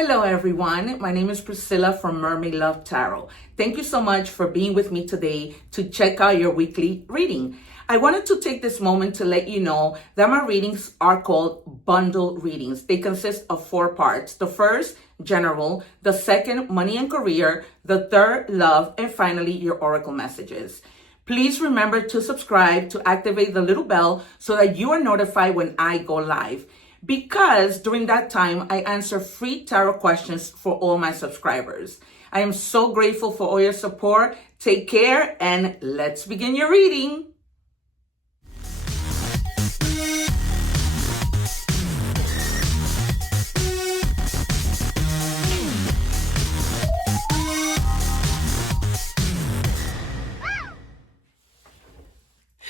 Hello everyone, my name is Priscilla from Mermaid Love Tarot. Thank you so much for being with me today to check out your weekly reading. I wanted to take this moment to let you know that my readings are called bundle readings. They consist of 4 parts. The first, general. The second, money and career. The third, love. And finally, your oracle messages. Please remember to subscribe, to activate the little bell so that you are notified when I go live. Because during that time, I answer free tarot questions for all my subscribers. I am so grateful for all your support. Take care and let's begin your reading.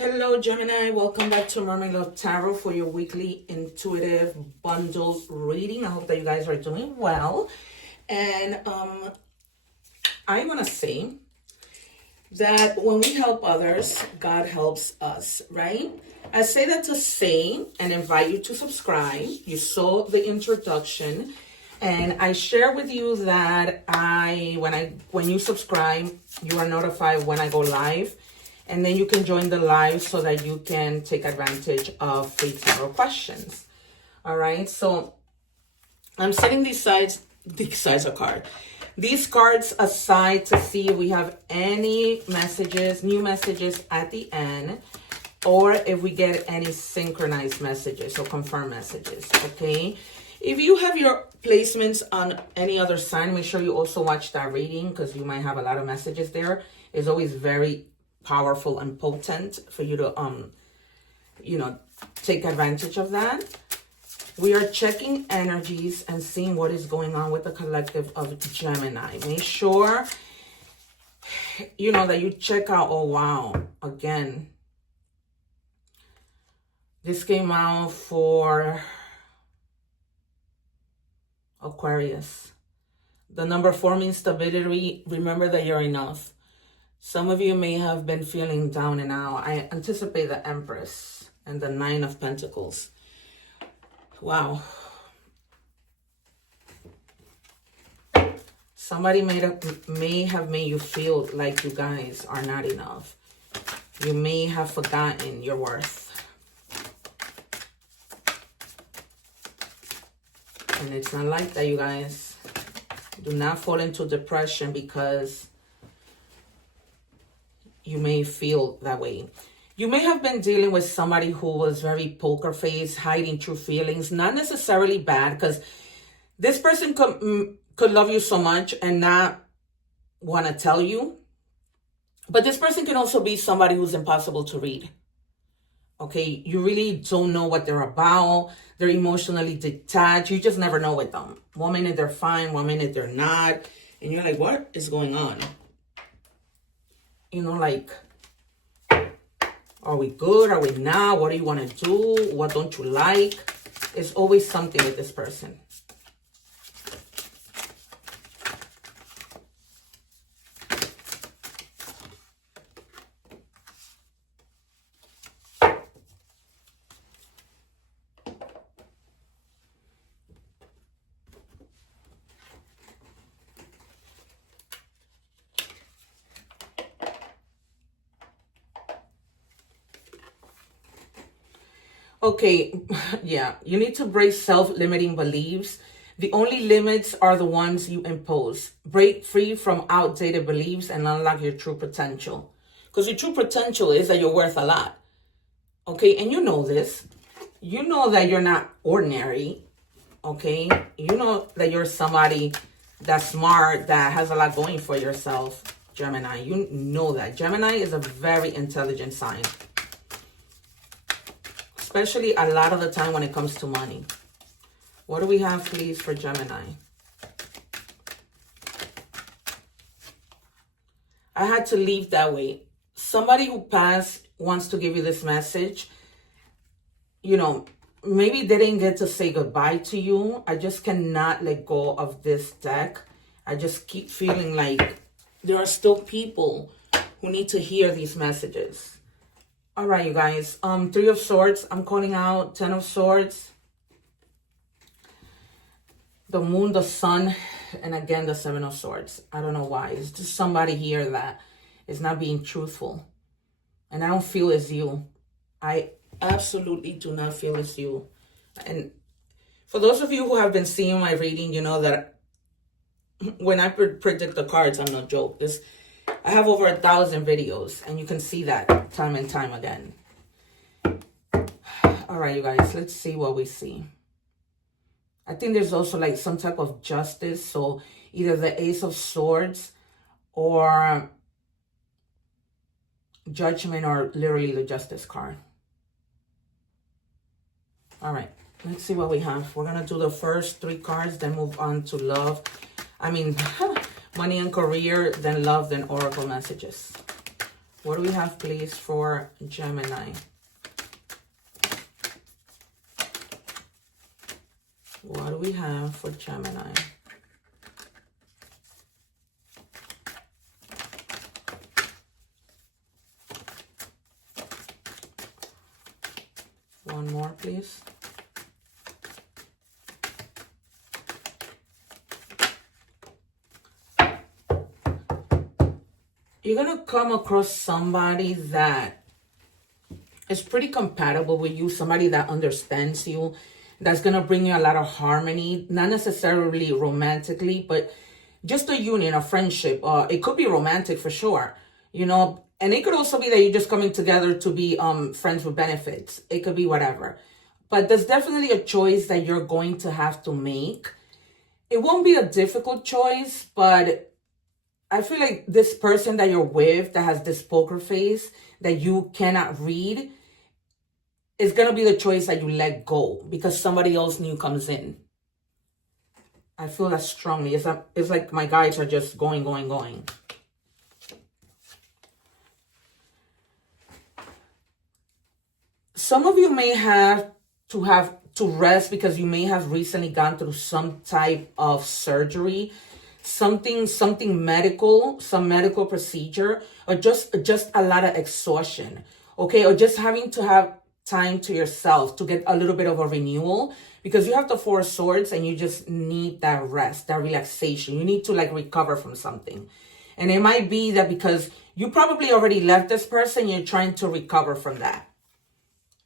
Hello Gemini, welcome back to Mermaid Love Tarot for your weekly intuitive bundle reading. I hope that you guys are doing well. And I want to say that when we help others, God helps us, right? I say that to say and invite you to subscribe. You saw the introduction, and I share with you that when you subscribe, you are notified when I go live. And then you can join the live so that you can take advantage of free tarot questions. All right, so I'm setting these cards aside to see if we have any messages, new messages at the end, or if we get any synchronized messages or confirmed messages, okay? If you have your placements on any other sign, make sure you also watch that reading because you might have a lot of messages there. It's always very powerful and potent for you to take advantage of that. We are checking energies and seeing what is going on with the collective of Gemini. Make sure that you check out. Oh wow, again, this came out for Aquarius. The number 4 means stability. Remember that you're enough. Some of you may have been feeling down and out. I anticipate the Empress and the 9 of Pentacles. Wow. Somebody may have made you feel like you guys are not enough. You may have forgotten your worth. And it's not like that, you guys. Do not fall into depression because you may feel that way. You may have been dealing with somebody who was very poker face, hiding true feelings. Not necessarily bad, because this person could love you so much and not want to tell you. But this person can also be somebody who's impossible to read. Okay, you really don't know what they're about. They're emotionally detached. You just never know with them. One minute they're fine, one minute they're not. And you're like, what is going on? Like, are we good? Are we not? What do you want to do? What don't you like? It's always something with this person. Okay, yeah, you need to break self-limiting beliefs. The only limits are the ones you impose. Break free from outdated beliefs and unlock your true potential. Because your true potential is that you're worth a lot. Okay, and you know this. You know that you're not ordinary. Okay, you know that you're somebody that's smart, that has a lot going for yourself, Gemini. You know that. Gemini is a very intelligent sign. Especially a lot of the time when it comes to money. What do we have, please, for Gemini? I had to leave that way. Somebody who passed wants to give you this message. Maybe they didn't get to say goodbye to you. I just cannot let go of this deck. I just keep feeling like there are still people who need to hear these messages. All right, you guys. 3 of Swords. I'm calling out 10 of Swords. the moon, the sun, and again, the Seven of Swords. I don't know why. It's just somebody here that is not being truthful. And I don't feel it's you. I absolutely do not feel it's you. And for those of you who have been seeing my reading, you know that when I predict the cards, I'm no joke. I have over 1,000 videos, and you can see that time and time again. All right, you guys, let's see what we see. I think there's also like some type of justice. So either the Ace of Swords or Judgment, or literally the Justice card. All right, let's see what we have. We're going to do the first 3 cards, then move on to love. I mean, money and career, then love, then oracle messages. What do we have, please, for Gemini? What do we have for Gemini? One more, please. You're going to come across somebody that is pretty compatible with you, somebody that understands you, that's going to bring you a lot of harmony, not necessarily romantically, but just a union, a friendship. It could be romantic for sure, you know, and it could also be that you're just coming together to be friends with benefits. It could be whatever. But there's definitely a choice that you're going to have to make. It won't be a difficult choice, but I feel like this person that you're with that has this poker face that you cannot read is going to be the choice that you let go because somebody else new comes in. I feel that strongly. It's like my guides are just going. Some of you may have to rest because you may have recently gone through some type of surgery, something medical, some medical procedure, or just a lot of exhaustion, okay? Or just having to have time to yourself to get a little bit of a renewal because you have the 4 swords and you just need that rest, that relaxation. You need to like recover from something. And it might be that because you probably already left this person, you're trying to recover from that.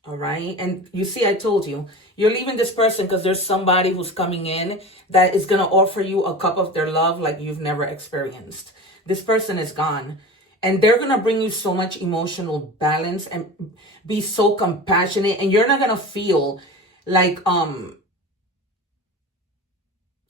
All right. And you see, I told you, you're leaving this person because there's somebody who's coming in that is going to offer you a cup of their love like you've never experienced. This person is gone. And they're going to bring you so much emotional balance and be so compassionate. And you're not going to feel like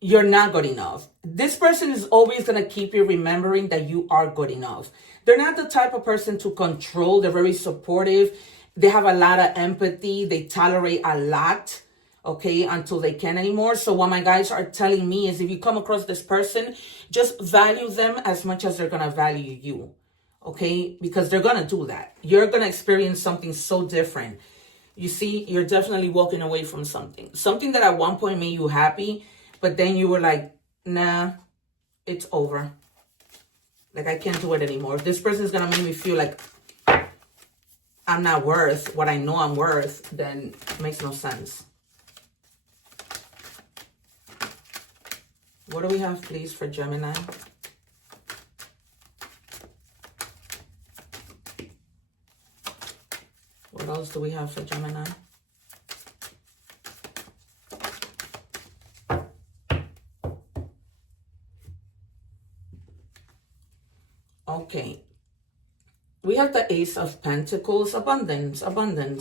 you're not good enough. This person is always going to keep you remembering that you are good enough. They're not the type of person to control. They're very supportive. They have a lot of empathy. They tolerate a lot, okay, until they can't anymore. So what my guys are telling me is if you come across this person, just value them as much as they're going to value you, okay? Because they're going to do that. You're going to experience something so different. You see, you're definitely walking away from something that at one point made you happy, but then you were like, nah, it's over. Like, I can't do it anymore. This person is going to make me feel like I'm not worth what I know I'm worth, then it makes no sense. What do we have, please, for Gemini? What else do we have for Gemini? Okay. We have the Ace of Pentacles, abundance,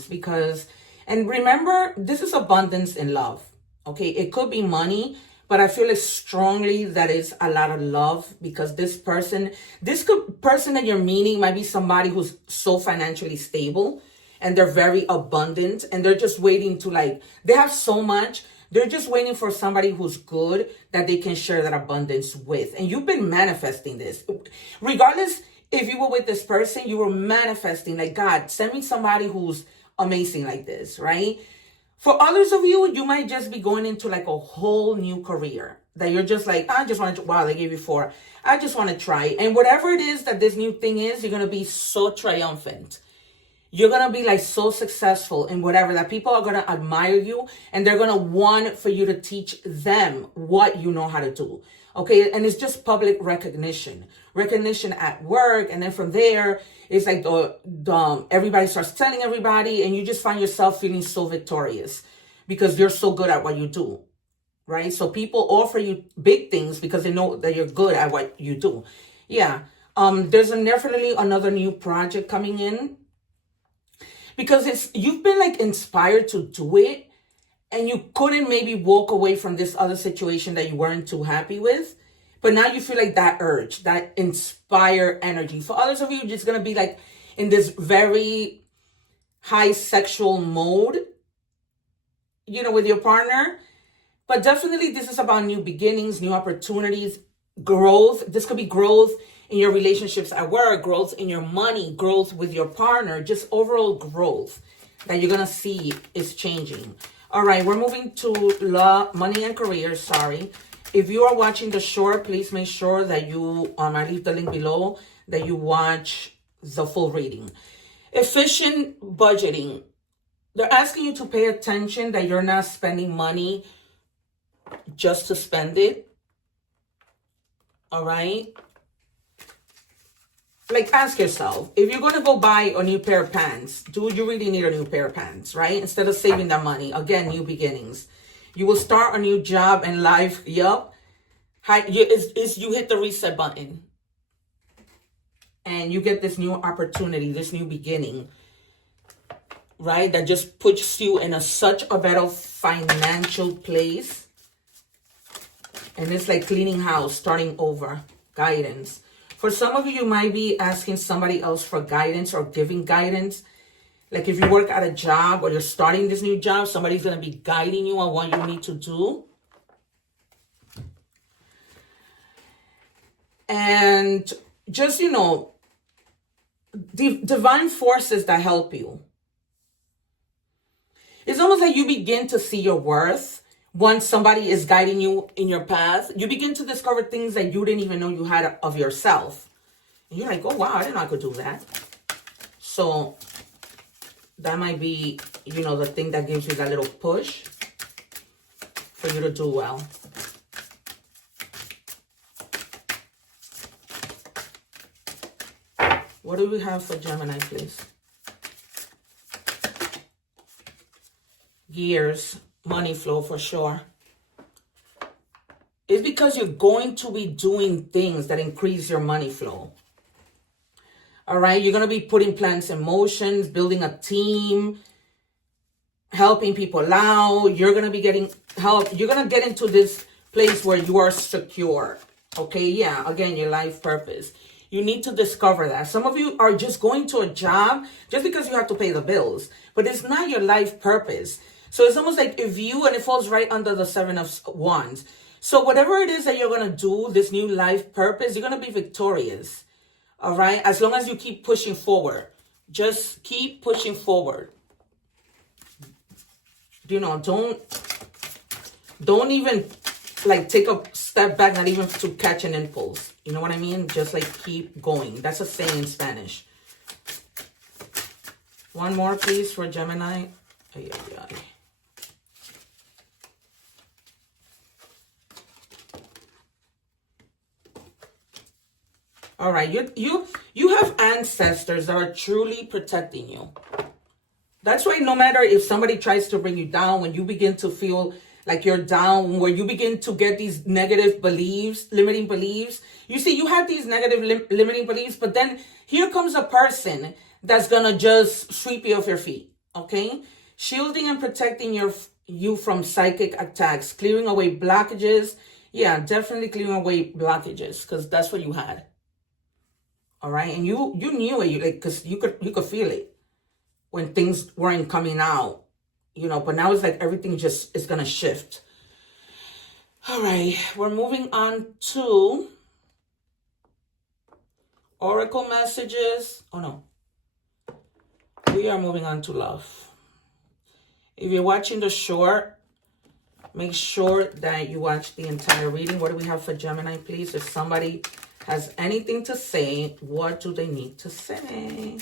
because, and remember, this is abundance in love, okay? It could be money, but I feel it strongly that it's a lot of love because this person that you're meeting might be somebody who's so financially stable and they're very abundant and they're just waiting to they have so much. They're just waiting for somebody who's good that they can share that abundance with. And you've been manifesting this. Regardless, if you were with this person, you were manifesting like, God, send me somebody who's amazing like this, right? For others of you, you might just be going into like a whole new career that you're just like, I just want to, wow, they gave you 4. I just want to try. And whatever it is that this new thing is, you're going to be so triumphant. You're going to be like so successful in whatever, that people are going to admire you, and they're going to want for you to teach them what you know how to do. Okay. And it's just public recognition at work. And then from there, it's like everybody starts telling everybody, and you just find yourself feeling so victorious because you're so good at what you do. Right? So people offer you big things because they know that you're good at what you do. Yeah. There's definitely another new project coming in, because you've been like inspired to do it, and you couldn't maybe walk away from this other situation that you weren't too happy with. But now you feel like that urge, that inspire energy. For others of you, it's going to be like in this very high sexual mode, with your partner. But definitely this is about new beginnings, new opportunities, growth. This could be growth in your relationships at work, growth in your money, growth with your partner, just overall growth that you're going to see is changing. All right, we're moving to love, money, and career. Sorry. If you are watching the short, please make sure that you, I leave the link below, that you watch the full reading. Efficient budgeting. They're asking you to pay attention that you're not spending money just to spend it. All right. Like, ask yourself, if you're going to go buy a new pair of pants, do you really need a new pair of pants, right? Instead of saving that money. Again, new beginnings. You will start a new job and life. Yup. You hit the reset button. And you get this new opportunity, this new beginning. Right? That just puts you in such a better financial place. And it's like cleaning house, starting over, guidance. For some of you, you might be asking somebody else for guidance or giving guidance. Like if you work at a job or you're starting this new job, somebody's going to be guiding you on what you need to do. And just, divine forces that help you. It's almost like you begin to see your worth. Once somebody is guiding you in your path, you begin to discover things that you didn't even know you had of yourself. And you're like, oh, wow, I didn't know I could do that. So that might be, the thing that gives you that little push for you to do well. What do we have for Gemini, please? Gears. Money flow for sure. It's because you're going to be doing things that increase your money flow. All right. You're going to be putting plans in motion, building a team, helping people out. You're going to be getting help. You're going to get into this place where you are secure. Okay. Yeah. Again, your life purpose. You need to discover that. Some of you are just going to a job just because you have to pay the bills, but it's not your life purpose. So it's almost like and it falls right under the 7 of Wands. So whatever it is that you're going to do, this new life purpose, you're going to be victorious. All right. As long as you keep pushing forward, just keep pushing forward. Don't even like take a step back, not even to catch an impulse. You know what I mean? Just like keep going. That's a saying in Spanish. One more, please, for Gemini. Ay, ay, ay. All right, you have ancestors that are truly protecting you. That's why no matter if somebody tries to bring you down, when you begin to feel like you're down, where you begin to get these negative beliefs, limiting beliefs. You see, you have these negative limiting beliefs, but then here comes a person that's going to just sweep you off your feet, okay? Shielding and protecting you from psychic attacks, clearing away blockages. Yeah, definitely clearing away blockages, because that's what you had. All right, and you knew it, because you could feel it when things weren't coming out, but now it's like everything just is gonna shift. All right, we're moving on to oracle messages. Oh no, we are moving on to love. If you're watching the short, make sure that you watch the entire reading. What do we have for Gemini, please? If somebody has anything to say, what do they need to say?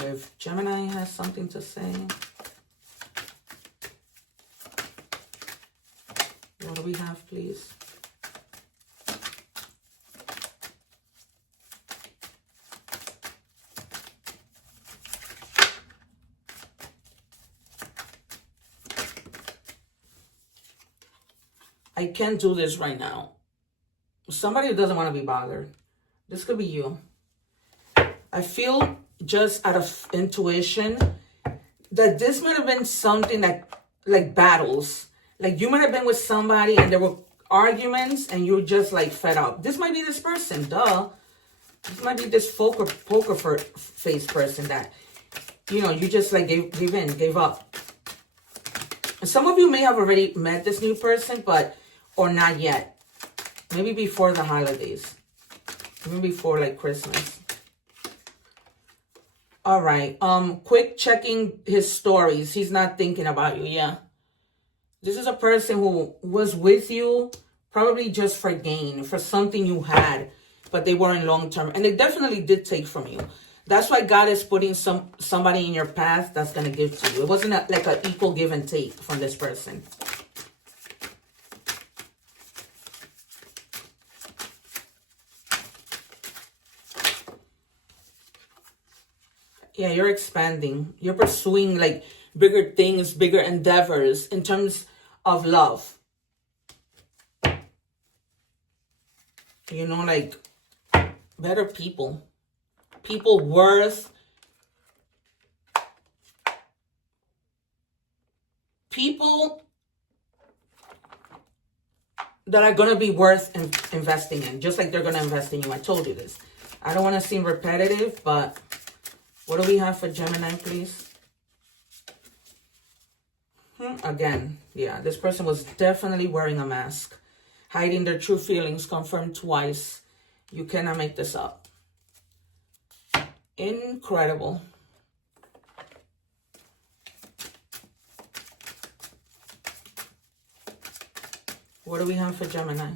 If Gemini has something to say. What do we have, please? I can't do this right now. Somebody who doesn't want to be bothered. This could be you. I feel just out of intuition that this might have been something that, like battles. Like you might have been with somebody and there were arguments and you're just like fed up. This might be this person, duh. This might be this poker face person that, you know, you just like gave up. And some of you may have already met this new person, but, or not yet. Maybe before the holidays. Maybe before like Christmas. All right. Quick checking his stories. He's not thinking about you. Yeah. This is a person who was with you probably just for gain, for something you had, but they weren't long term. And they definitely did take from you. That's why God is putting somebody in your path that's going to give to you. It wasn't like an equal give and take from this person. Yeah, you're expanding. You're pursuing like bigger things, bigger endeavors in terms of love. You know, like better people. People worth. People that are going to be worth investing in. Just like they're going to invest in you. I told you this. I don't want to seem repetitive, but what do we have for Gemini, please? Again, yeah, this person was definitely wearing a mask. Hiding their true feelings, confirmed twice. You cannot make this up. Incredible. What do we have for Gemini?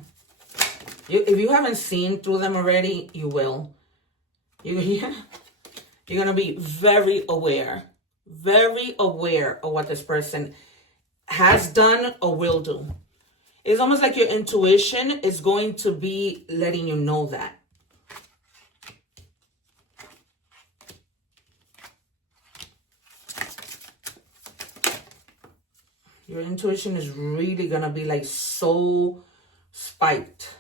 If you haven't seen through them already, you will. You're going to be very aware of what this person has done or will do. It's almost like your intuition is going to be letting you know that. Your intuition is really going to be like so spiked.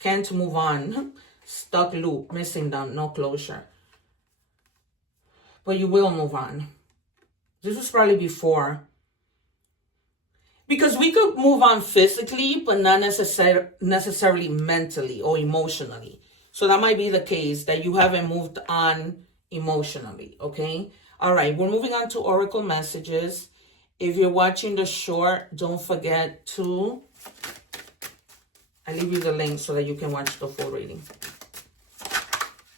Can't move on. Stuck loop, missing them, no closure. But you will move on. This was probably before. Because we could move on physically, but not necessarily mentally or emotionally. So that might be the case, that you haven't moved on emotionally, okay? All right, we're moving on to oracle messages. If you're watching the short, don't forget to... I leave you the link so that you can watch the full reading.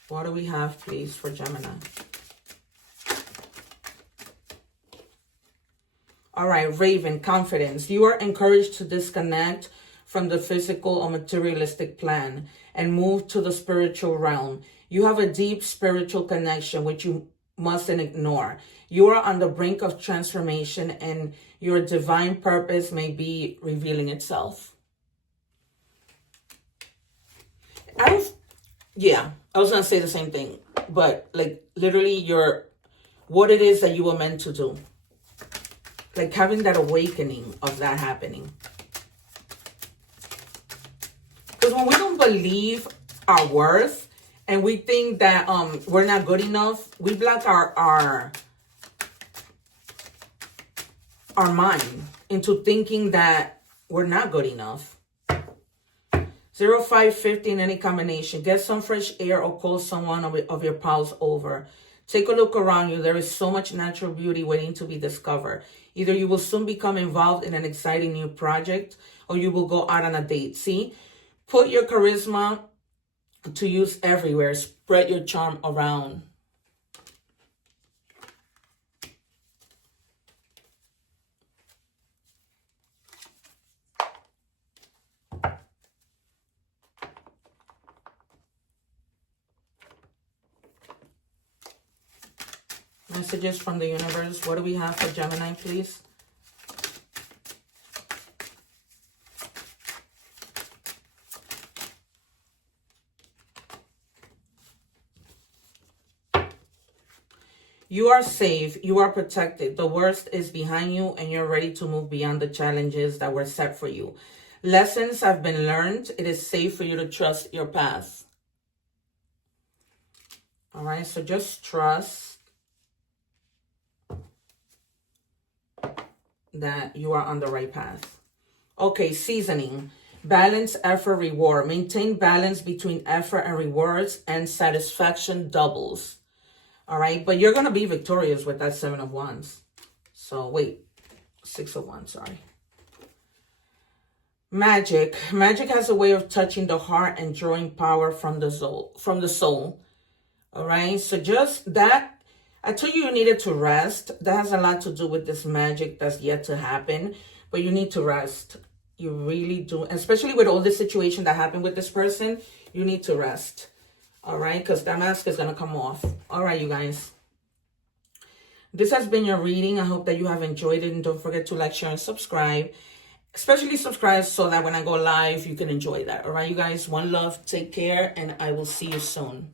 What do we have, please, for Gemini? All right, Raven, confidence. You are encouraged to disconnect from the physical or materialistic plan and move to the spiritual realm. You have a deep spiritual connection, which you mustn't ignore. You are on the brink of transformation and your divine purpose may be revealing itself. I was going to say the same thing, but like literally what it is that you were meant to do. Like having that awakening of that happening. Because when we don't believe our worth and we think that we're not good enough, we block our mind into thinking that we're not good enough. 0550 in any combination. Get some fresh air or call someone of your pals over. Take a look around you. There is so much natural beauty waiting to be discovered. Either you will soon become involved in an exciting new project or you will go out on a date. See? Put your charisma to use everywhere. Spread your charm around. Messages from the universe. What do we have for Gemini, please? You are safe. You are protected. The worst is behind you and you're ready to move beyond the challenges that were set for you. Lessons have been learned. It is safe for you to trust your path. All right, so just trust that you are on the right path. Okay, seasoning. Balance, effort, reward. Maintain balance between effort and rewards, and satisfaction doubles. All right, but you're going to be victorious with that 7 of Wands. So, wait, 6 of Wands, sorry. Magic. Magic has a way of touching the heart and drawing power from the soul. All right, so just that, I told you needed to rest. That has a lot to do with this magic that's yet to happen, but you need to rest. You really do, especially with all this situation that happened with this person, you need to rest. All right, because that mask is going to come off. All right, you guys. This has been your reading. I hope that you have enjoyed it. And don't forget to like, share, and subscribe. Especially subscribe so that when I go live, you can enjoy that. All right, you guys. One love. Take care. And I will see you soon.